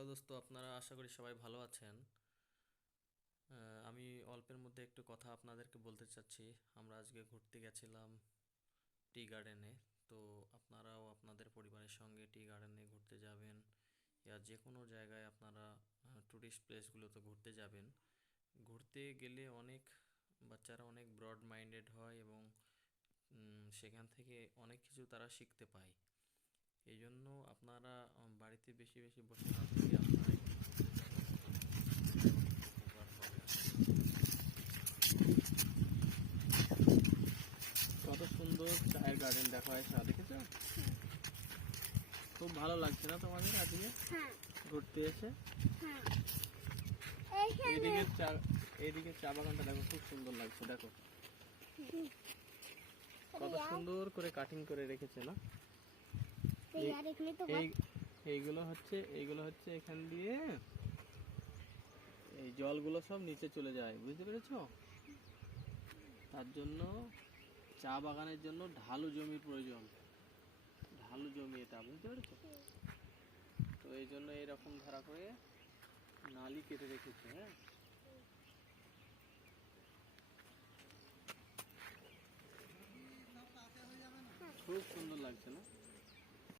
Hello দোস্ত, আপনারা আশা করি সবাই ভালো আছেন। আমি অল্পের মধ্যে একটু কথা আপনাদেরকে বলতে চাচ্ছি। আমরা আজকে ঘুরতে গেছিলাম টি গার্ডেনে। তো আপনারাও আপনাদের পরিবারের সঙ্গে টি গার্ডেনে ঘুরতে যাবেন, ইয়া যে কোনো জায়গায় আপনারা ট্যুরিস্ট প্লেসগুলোতে ঘুরতে যাবেন। ঘুরতে গেলে অনেক বাচ্চারা অনেক ব্রড মাইন্ডেড হয় এবং সেখান থেকে অনেক কিছু তারা শিখতে পায়। এই জন্য আপনারা বাড়িতে বেশি বেশি বসে না থেকে আপনারা একটু ঘুরতে যাবেন, অনেক উপকার হবে আশা করি। কত সুন্দর চায়ের গার্ডেন দেখো, আয়সা দেখেছো? খুব ভালো লাগছে না তোমাদের আজকে ঘুরতে এসে? এইদিকে চা, এইদিকে চা বাগানটা দেখো, খুব সুন্দর লাগছে। দেখো কত সুন্দর করে কাটিং করে রেখেছে না? এইগুলো হচ্ছে এখান দিয়ে এই জলগুলো সব নিচে চলে যায়, বুঝতে পেরেছো? তার জন্য চা বাগানের জন্য ঢালু জমির প্রয়োজন। ঢালু জমি এটা, বুঝতে পেরেছো? তো এই জন্য এইরকম ধারা করে নালি কেটে রেখেছে। হ্যাঁ, খুব সুন্দর লাগছে না?